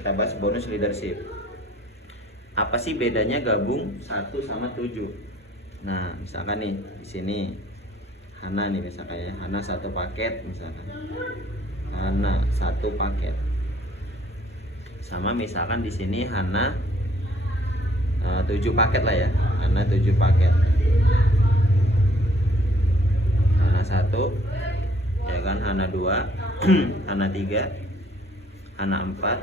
kita bahas bonus leadership. Apa sih bedanya gabung 1 sama 7? Nah, misalkan nih di sini Hana nih misalkan ya, Hana 1 paket misalkan. Hana 1 paket. Sama misalkan di sini Hana 7 paket lah ya. Hana 7 paket. Hana 1 ya kan, Hana 2, Hana 3, Hana 4,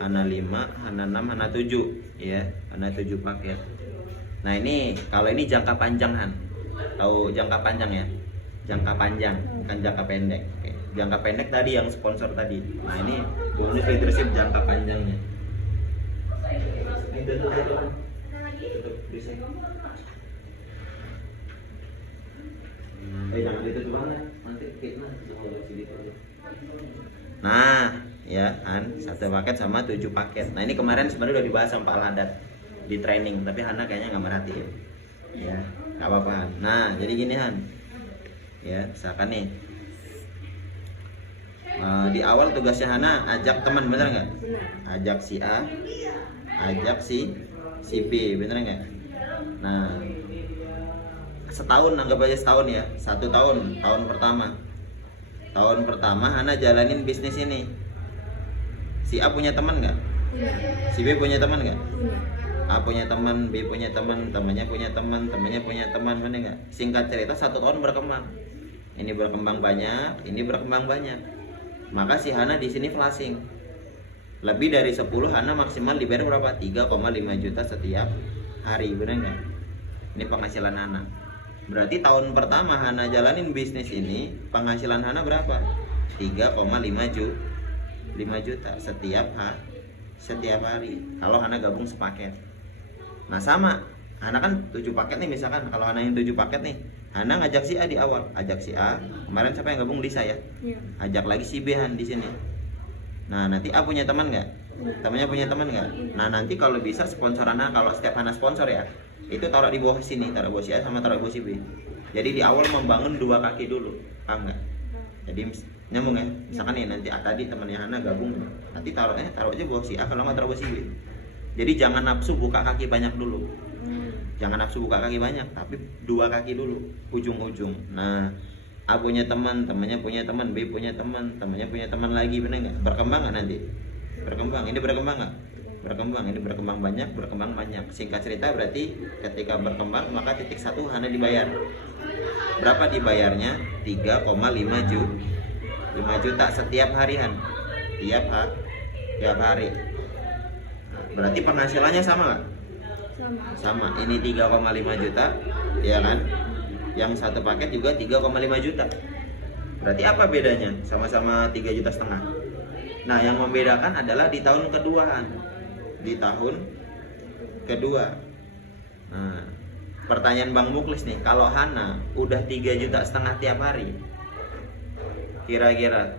Hana 5, Hana 6, Hana 7 ya, Hana 7 paket. Nah ini kalau ini jangka panjang Han, tahu jangka panjang ya, jangka panjang bukan jangka pendek. Oke. Jangka pendek tadi yang sponsor tadi. Nah ini bonus leadership jangka panjangnya. Ini tutup bisa. Jangan ditutup banget, nanti fitnah kalau sini. Nah ya kan, 1 paket sama 7 paket. Nah ini kemarin sebenarnya udah dibahas sama Pak Ladat di training, tapi Hana kayaknya nggak merhatiin ya, nggak apa-apa Han. Nah jadi gini Han ya, misalkan nih di awal tugasnya Hana ajak teman, bener nggak? Ajak si A, ajak si B, bener nggak? Nah setahun, anggap aja setahun ya, 1 tahun, tahun pertama Hana jalanin bisnis ini. Si A punya teman nggak? Si B punya teman nggak? A punya teman, B punya teman, temannya punya teman, temannya punya teman, mana nggak? Singkat cerita 1 tahun berkembang. Ini berkembang banyak, ini berkembang banyak. Maka si Hana di sini flashing. Lebih dari 10 Hana maksimal dibayar berapa? 3,5 juta setiap hari, benar nggak? Ini penghasilan Hana. Berarti tahun pertama Hana jalanin bisnis ini, penghasilan Hana berapa? 3,5 juta setiap hari kalau Hana gabung sepaket. Nah sama, Hana kan 7 paket nih misalkan. Kalau Hana yang 7 paket nih, Hana ngajak si A di awal, ajak si A. Kemarin siapa yang gabung? Lisa ya. Ajak lagi si B Han di sini. Nah nanti A punya teman nggak? Temannya punya teman nggak? Nah nanti kalau bisa sponsor Hana, kalau setiap Hana sponsor ya, itu taruh di bawah sini, taruh bawah si A sama taruh di bawah si B. Jadi di awal membangun 2 kaki dulu, paham nggak? Jadi nyambung ya. Misalkan nih nanti A tadi temannya Hana gabung, nanti taruh aja bawah si A, kalau nggak taruh bawah si B. Jadi jangan nafsu buka kaki banyak dulu. Jangan nafsu buka kaki banyak, tapi 2 kaki dulu, ujung-ujung. Nah, A punya teman, temannya punya teman, B punya teman, temannya punya teman lagi, benar nggak? Berkembang nggak nanti? Berkembang. Ini berkembang nggak? Berkembang. Ini berkembang banyak. Singkat cerita berarti ketika berkembang maka titik 1 Hana dibayar. Berapa dibayarnya? 3,5 juta setiap harian. Tiap hari. Berarti penghasilannya sama nggak? Sama. Ini 3,5 juta, ya kan? Yang 1 paket juga 3,5 juta. Berarti apa bedanya? Sama-sama 3,5 juta. Nah, yang membedakan adalah di tahun keduaan. Di tahun kedua. Nah, pertanyaan Bang Muklis nih, kalau Hana udah 3,5 juta tiap hari, kira-kira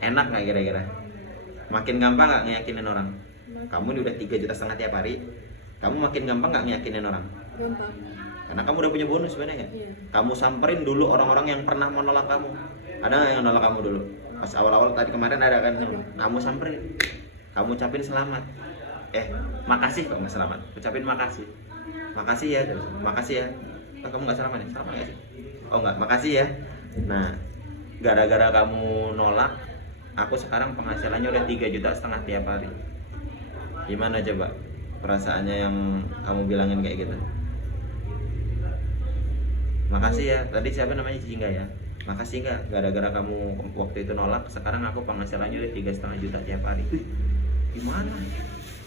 enak nggak kira-kira? Makin gampang nggak ngeyakinin orang? Kamu udah 3,5 juta tiap hari, kamu makin gampang nggak ngeyakinin orang? Gampang. Karena kamu udah punya bonus, bener nggak? Iya. Kamu samperin dulu orang-orang yang pernah menolak kamu. Ada nggak yang nolak kamu dulu? Pas awal-awal tadi kemarin ada kan? Kamu samperin, kamu ucapin selamat. Makasih kok, nggak selamat. Ucapin makasih. Makasih ya, makasih ya. Oh, kamu nggak selamat ya? Selamat nggak sih? Oh nggak, makasih ya. Nah, gara-gara kamu nolak, aku sekarang penghasilannya udah 3,5 juta tiap hari. Gimana coba perasaannya yang kamu bilangin kayak gitu? Makasih ya. Tadi siapa namanya, Cici ya? Makasih nggak, gara-gara kamu waktu itu nolak, sekarang aku penghasilannya udah 3,5 juta tiap hari. Gimana?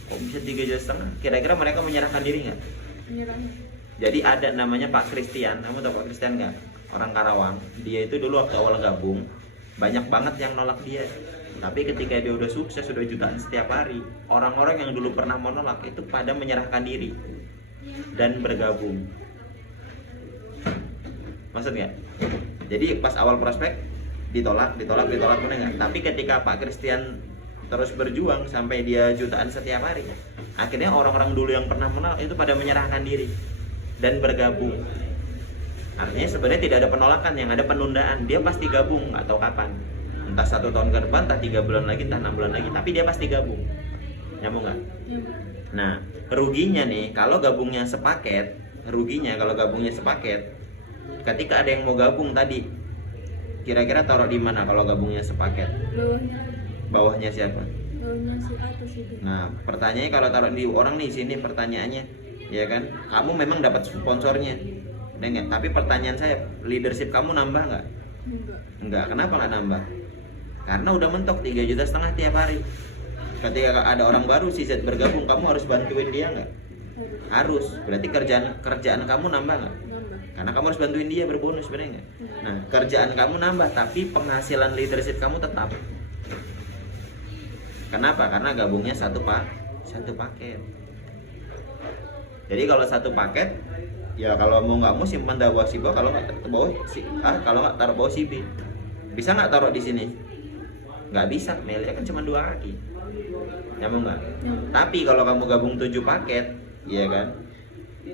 Kok bisa 3,5 juta? Kira-kira mereka menyerahkan diri nggak? Menyerahnya. Jadi ada namanya Pak Christian. Kamu tahu Pak Christian nggak? Orang Karawang. Dia itu dulu waktu awal gabung banyak banget yang nolak dia. Tapi ketika dia udah sukses, udah jutaan setiap hari, orang-orang yang dulu pernah menolak itu pada menyerahkan diri dan bergabung. Maksud nggak? Jadi pas awal prospek ditolak bener nggak? Tapi ketika Pak Christian terus berjuang sampai dia jutaan setiap hari, akhirnya orang-orang dulu yang pernah menolak itu pada menyerahkan diri dan bergabung. Artinya sebenarnya tidak ada penolakan, yang ada penundaan. Dia pasti gabung, nggak tahu kapan. entah 1 tahun ke depan, entah 3 bulan lagi, entah 6 bulan lagi, tapi dia pasti gabung. Nyambung nggak? Nah, ruginya nih kalau gabungnya sepaket, ketika ada yang mau gabung tadi, kira-kira taruh di mana kalau gabungnya sepaket? Bawahnya siapa? Bawahnya si A atau si B. Nah, pertanyaannya kalau taruh di orang nih sini pertanyaannya, ya kan? Kamu memang dapat sponsornya, udah nggak? Tapi pertanyaan saya, leadership kamu nambah nggak? Enggak. Kenapa nggak nambah? Karena udah mentok 3,5 juta tiap hari. Ketika ada orang baru si Z bergabung, kamu harus bantuin dia nggak? Harus. Berarti kerjaan kamu nambah nggak? Karena kamu harus bantuin dia berbonus, bener nggak? Nah, kerjaan kamu nambah, tapi penghasilan leadership kamu tetap. Kenapa? Karena gabungnya satu paket. Jadi kalau satu paket, ya kalau mau nggak mau simpan di bawah si B, kalau nggak bawah si A, kalau nggak taruh bawah si B. Bisa nggak taruh di sini? Nggak bisa, Melia kan cuma 2 kaki. Nyambung nggak? Tapi kalau kamu gabung 7 paket, ya kan?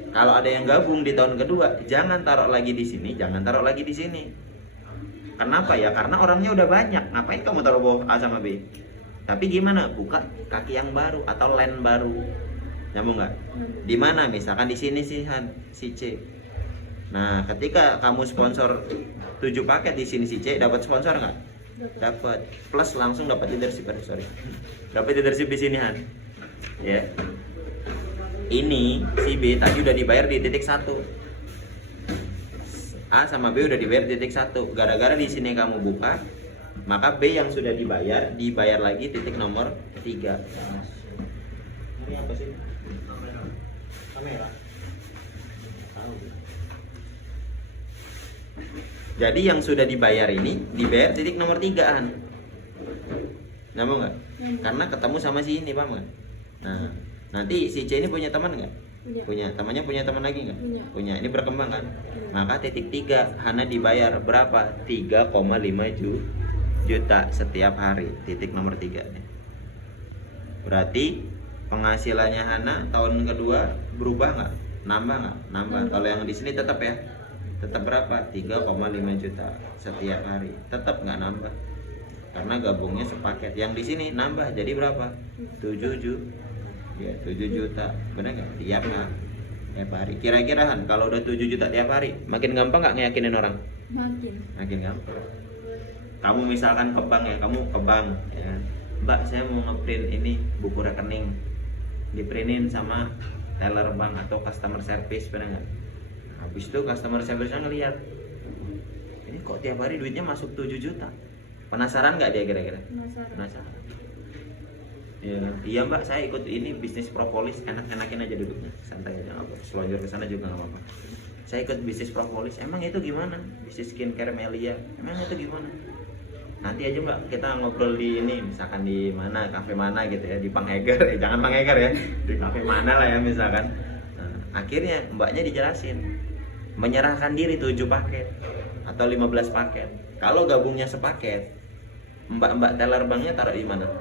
Kalau ada yang gabung di tahun kedua, jangan taruh lagi di sini, jangan taruh lagi di sini. Kenapa ya? Karena orangnya udah banyak. Ngapain kamu taruh bawah A sama B? Tapi gimana? Buka kaki yang baru atau line baru. Nyambung nggak? Di mana? Misalkan di sini sih Han, si C. Nah, ketika kamu sponsor 7 paket di sini si C, dapat sponsor nggak? Dapat. Plus langsung dapat leadership, dapat leadership di sini Han. Ya. Ini si B tadi udah dibayar di titik 1. A sama B udah dibayar di titik 1. Gara-gara di sini kamu buka, maka B yang sudah dibayar lagi titik nomor 3. Ini apa sih? Kamera. Jadi yang sudah dibayar ini dibayar titik nomor 3-an. Nyambung nggak? Karena ketemu sama si ini, paham nggak? Nah, nanti si C ini punya teman nggak? Punya. Temannya punya teman lagi nggak? Punya. Ini berkembang kan? Maka titik 3 Hana dibayar berapa? 3,5 juta setiap hari. Titik nomor 3 nih. Berarti penghasilannya Hana tahun kedua berubah nggak? Nambah nggak? Nambah. Kalau yang di sini tetap ya? Tetap berapa? 3,5 juta setiap hari. Tetap nggak nambah. Karena gabungnya sepaket. Yang di sini nambah jadi berapa? 7 juta. Ya, 7 juta. Benar nggak? Tiap hari. Kira-kira Han, kalau udah 7 juta tiap hari, makin gampang nggak ngeyakinin orang? Makin gampang. Kamu misalkan ke bank ya, kamu ke bank ya. Mbak, saya mau ngeprint ini buku rekening. Diprintin sama teller bank atau customer service, benar nggak? Habis itu customer service-nya ngelihat, ini kok tiap hari duitnya masuk 7 juta. Penasaran nggak dia kira-kira? Penasaran. Iya Mbak, saya ikut ini bisnis propolis, enak-enakin aja duduknya, santai aja, apa selonjor ke sana juga nggak apa-apa. Saya ikut bisnis propolis, emang itu gimana? Bisnis skincare Melia, emang itu gimana? Nanti aja Mbak, kita ngobrol di ini, misalkan di mana, kafe mana gitu ya, di Panghegar, jangan Panghegar ya, di kafe mana lah ya misalkan. Nah, akhirnya Mbaknya dijelasin, menyerahkan diri 7 paket atau 15 paket. Kalau gabungnya sepaket, Mbak teller banknya taruh di mana?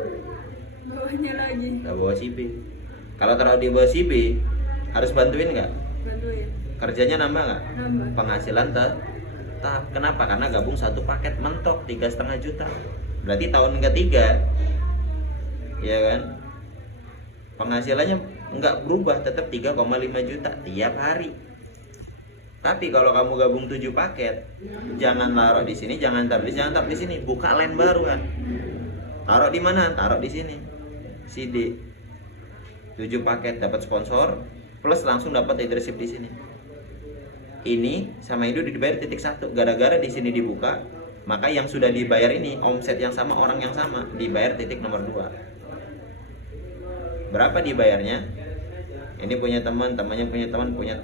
Bawahnya lagi. Bawah si B. Kalau taruh di bawah si B, harus bantuin nggak? Bantuin. Kerjanya nambah nggak? Nambah. Penghasilan tetap. Kenapa? Karena gabung satu paket mentok 3,5 juta. Berarti tahun ketiga, ya kan? Penghasilannya nggak berubah, tetap 3,5 juta tiap hari. Tapi kalau kamu gabung 7 paket, jangan taruh di sini, jangan taruh di sini, buka line baru kan. Taruh di mana? Taruh di sini. Si D. 7 paket dapat sponsor plus langsung dapat leadership di sini. Ini sama itu dibayar titik 1. Gara-gara di sini dibuka, maka yang sudah dibayar ini omset yang sama, orang yang sama, dibayar titik nomor 2. Berapa dibayarnya? Ini punya teman, temannya punya teman, punya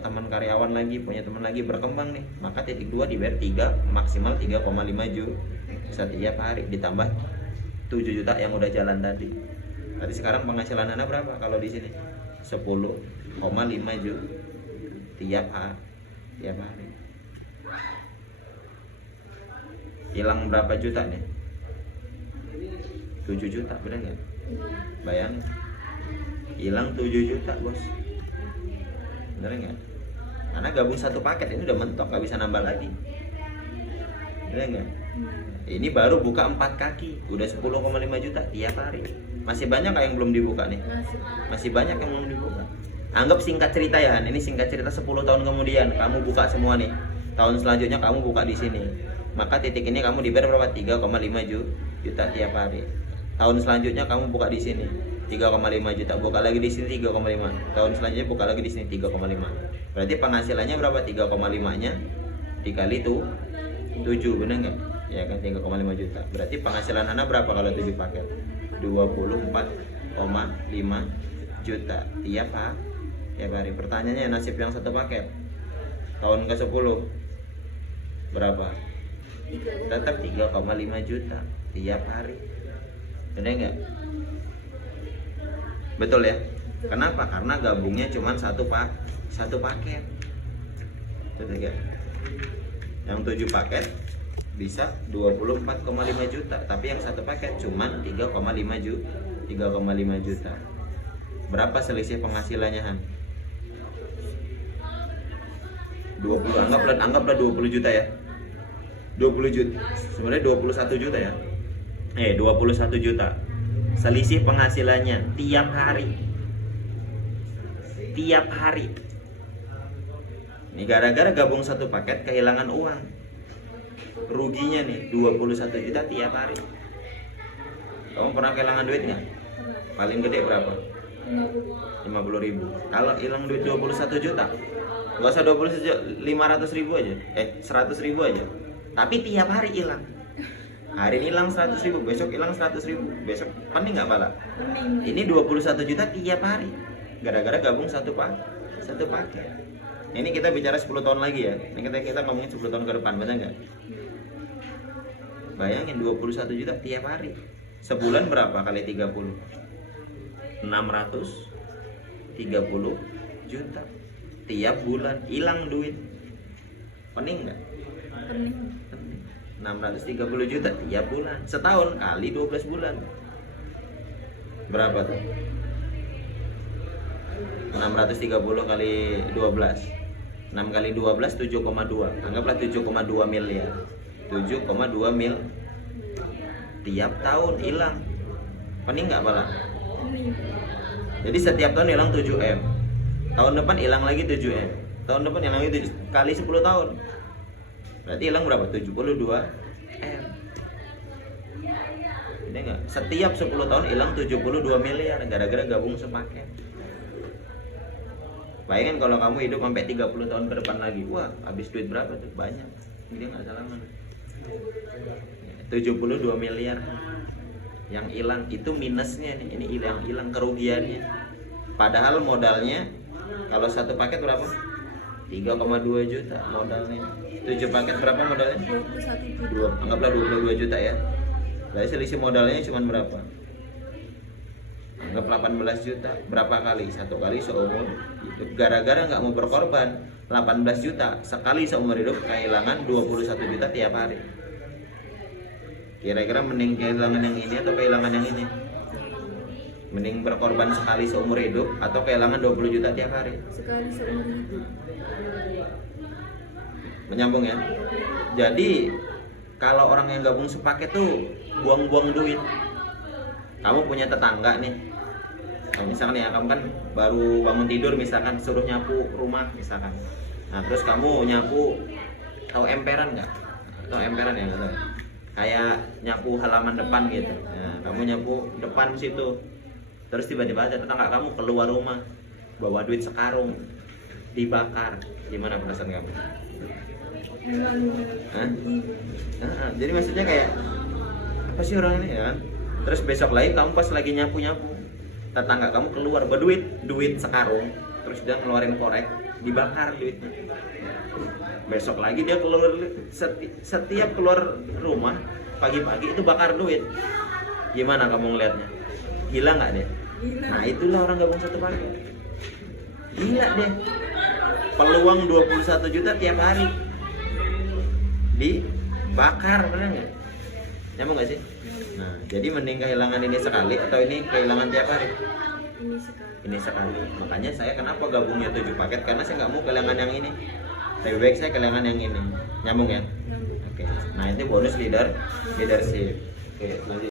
teman karyawan lagi, punya teman lagi, berkembang nih. Maka titik 2 dibayar 3, maksimal 3,5 juta setiap hari, ditambah 7 juta yang udah jalan tadi. Tadi sekarang penghasilan Anda berapa kalau di sini? 10,5 juta tiap hari. Hilang berapa juta nih? 7 juta, benar nggak? Bayangin. Hilang 7 juta, bos. Benar nggak? Karena gabung satu paket ini udah mentok, nggak bisa nambah lagi. Benar nggak? Ini baru buka 4 kaki, udah 10,5 juta tiap hari. Masih banyak nggak yang belum dibuka nih? Masih banyak yang belum dibuka. Anggap singkat cerita ya, Han. Ini singkat cerita 10 tahun kemudian kamu buka semua nih. Tahun selanjutnya kamu buka di sini. Maka titik ini kamu dibayar berapa? 3,5 juta tiap hari. Tahun selanjutnya kamu buka di sini 3,5 juta, buka lagi di sini 3,5. Tahun selanjutnya buka lagi di sini 3,5. Berarti penghasilannya berapa? 3,5-nya dikali tuh 7, bener nggak? Ya kan 3,5 juta. Berarti penghasilan Anda berapa kalau 7 paket? 24,5 juta tiap hari. Pertanyaannya, nasib yang satu paket tahun ke-10 berapa? Tetap 3,5 juta tiap hari. Bener nggak? Betul ya? Kenapa? Karena gabungnya cuma satu paket. Betul nggak? Yang 7 paket bisa 24,5 juta, tapi yang satu paket cuma 3,5 juta. Berapa selisih penghasilannya, Han? 20, anggaplah 20 juta ya. 20 juta. Sebenarnya 21 juta ya. 21 juta. Selisih penghasilannya tiap hari. Tiap hari. Ini gara-gara gabung satu paket kehilangan uang. Ruginya nih 21 juta tiap hari. Kamu pernah kehilangan duit nggak? Paling gede berapa? 50 ribu. Kalau hilang duit 21 juta, nggak usah 20 juta, 500 ribu aja, 100 ribu aja. Tapi tiap hari hilang. Hari ini hilang 100 ribu, besok hilang 100 ribu, besok pening nggak pala? Ini 21 juta tiap hari. Gara-gara gabung satu paket. Ini kita bicara 10 tahun lagi ya. Ini kita ngomongin 10 tahun ke depan, benar nggak? Bayangin 21 juta tiap hari. Sebulan berapa kali 30? 630 juta. Tiap bulan hilang duit. Pening nggak? Pening. 630 juta tiap bulan. Setahun kali 12 bulan. Berapa tuh? 630 kali 12. 6 kali 12 7,2. Anggaplah 7,2 miliar. 7,2 mil tiap tahun hilang. Pening nggak pala? Pening. Jadi setiap tahun hilang 7M. Tahun depan hilang lagi 7M. Tahun depan hilang lagi 7 kali 10 tahun. Berarti hilang berapa? 72M. Ini enggak? Setiap 10 tahun hilang 72 miliar gara-gara gabung sepaket. Bayangin kalau kamu hidup sampai 30 tahun ke depan lagi. Wah, habis duit berapa tuh? Banyak. Ini nggak salah mana. 72 miliar yang hilang, itu minusnya nih. Ini hilang kerugiannya. Padahal modalnya kalau satu paket berapa? 3,2 juta modalnya. 7 paket berapa modalnya? 21 juta. Anggaplah 22 juta ya. Berarti selisih modalnya cuma berapa? Anggap 18 juta. Berapa kali? Satu kali seumur hidup. Gara-gara nggak mau berkorban 18 juta sekali seumur hidup, kehilangan 21 juta tiap hari. Kira-kira mending kehilangan yang ini atau kehilangan yang ini? Mending berkorban sekali seumur hidup atau kehilangan 20 juta tiap hari? Sekali seumur hidup. Menyambung ya. Jadi kalau orang yang gabung sepaket tuh buang-buang duit. Kamu punya tetangga nih. Misalkan ya, kamu kan baru bangun tidur, misalkan suruh nyapu rumah misalkan. Nah terus kamu nyapu, tahu emperan nggak? Tahu emperan ya? Gitu. Kayak nyapu halaman depan gitu. Nah, kamu nyapu depan situ. Terus tiba-tiba ada tetangga kamu keluar rumah bawa duit sekarung, dibakar. Gimana perasaan kamu? Jadi maksudnya kayak apa sih orang ini ya? Terus besok lagi kamu pas lagi nyapu-nyapu, tetangga kamu keluar duit sekarung, terus dia ngeluarin korek, dibakar duitnya. Besok lagi dia keluar, setiap keluar rumah pagi-pagi itu bakar duit. Gimana kamu ngelihatnya? Gila nggak deh? Gila. Nah itulah orang gabung satu paket. Gila deh. Peluang 21 juta tiap hari dibakar, bener nggak? Nyambung nggak sih? Nah, jadi mending kehilangan ini sekali atau ini kehilangan tiap hari? Ini sekali. Makanya saya kenapa gabungnya 7 paket, karena saya nggak mau kehilangan yang ini. Lebih baik saya kehilangan yang ini. Nyambung ya? Nyambung. Oke. Nah, itu bonus leadership. Oke, lanjut.